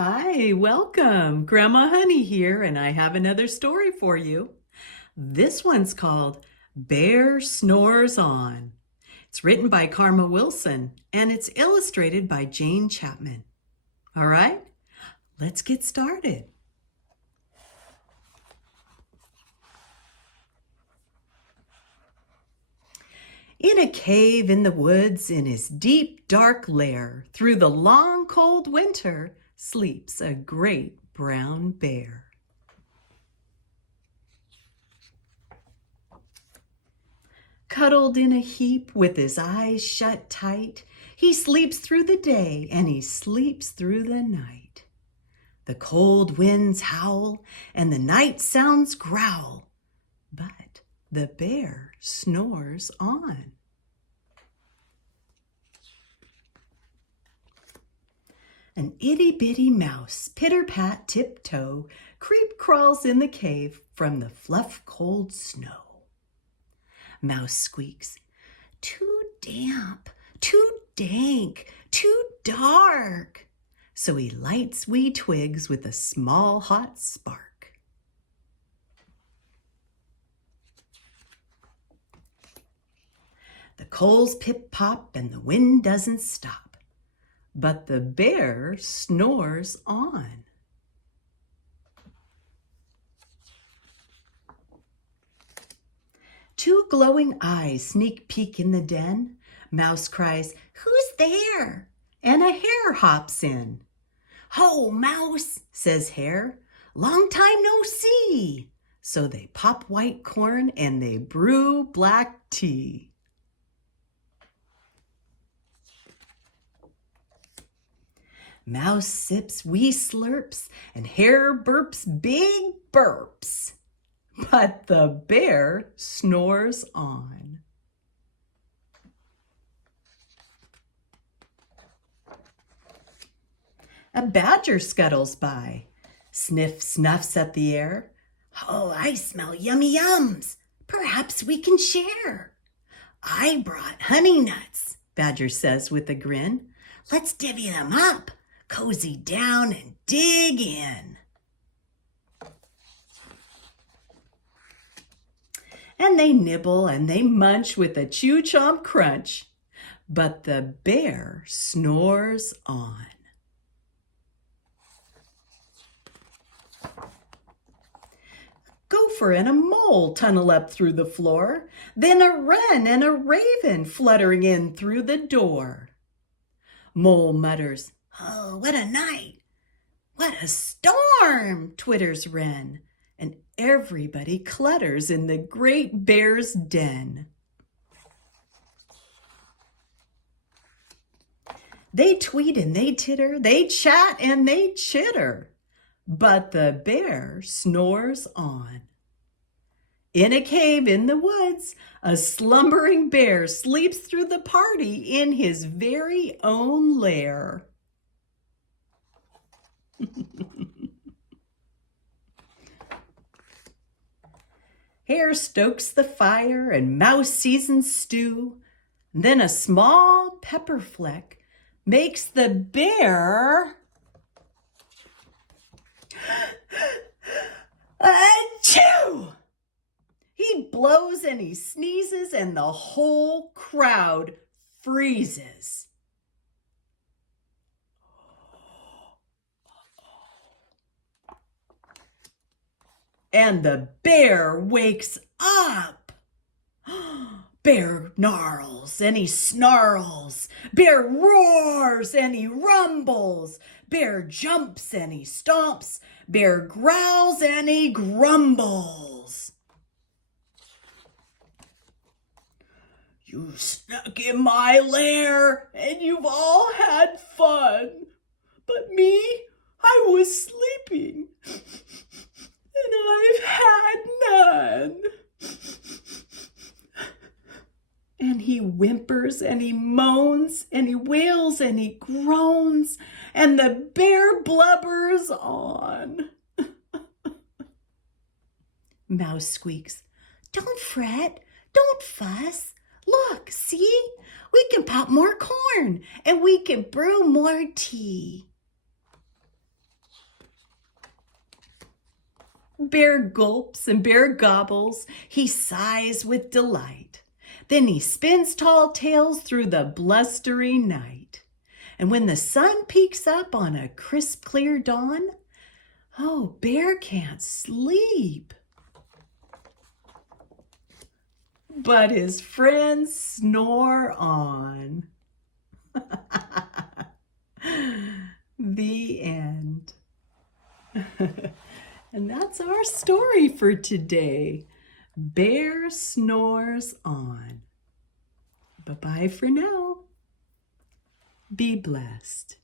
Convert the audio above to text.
Hi, welcome. Grandma Honey here, and I have another story for you. This one's called Bear Snores On. It's written by Karma Wilson, and it's illustrated by Jane Chapman. All right, let's get started. In a cave in the woods, in his deep, dark lair, through the long, cold winter, sleeps a great brown bear. Cuddled in a heap with his eyes shut tight, he sleeps through the day and he sleeps through the night. The cold winds howl and the night sounds growl, but the bear snores on. An itty-bitty mouse, pitter-pat, tiptoe, creep-crawls in the cave from the fluff-cold snow. Mouse squeaks, "Too damp, too dank, too dark." So he lights wee twigs with a small hot spark. The coals pip-pop and the wind doesn't stop, but the bear snores on. Two glowing eyes sneak peek in the den. Mouse cries, "Who's there?" And a hare hops in. "Ho, Mouse," says Hare, "long time no see." So they pop white corn and they brew black tea. Mouse sips wee slurps and Hare burps big burps. But the bear snores on. A badger scuttles by, sniff snuffs at the air. "Oh, I smell yummy yums. Perhaps we can share." "I brought honey nuts," Badger says with a grin. "Let's divvy them up, cozy down and dig in." And they nibble and they munch with a chew-chomp crunch. But the bear snores on. Gopher and a mole tunnel up through the floor, then a wren and a raven fluttering in through the door. Mole mutters, "Oh, what a night! What a storm!" twitters wren. And everybody clutters in the great bear's den. They tweet and they titter, they chat and they chitter, but the bear snores on. In a cave in the woods, a slumbering bear sleeps through the party in his very own lair. Hare stokes the fire and Mouse seasons stew. Then a small pepper fleck makes the bear achoo! He blows and he sneezes and the whole crowd freezes. And the bear wakes up. Bear gnarls and he snarls. Bear roars and he rumbles. Bear jumps and he stomps. Bear growls and he grumbles. "You snuck in my lair and you've all had fun. But me, I was sleeping. And I've had none." And he whimpers and he moans and he wails and he groans and the bear blubbers on. Mouse squeaks, "Don't fret, don't fuss. Look, see, we can pop more corn and we can brew more tea." Bear gulps and Bear gobbles, he sighs with delight. Then he spins tall tales through the blustery night. And when the sun peeks up on a crisp, clear dawn, oh, Bear can't sleep. But his friends snore on. The end. And that's our story for today. Bear snores on. Bye-bye for now. Be blessed.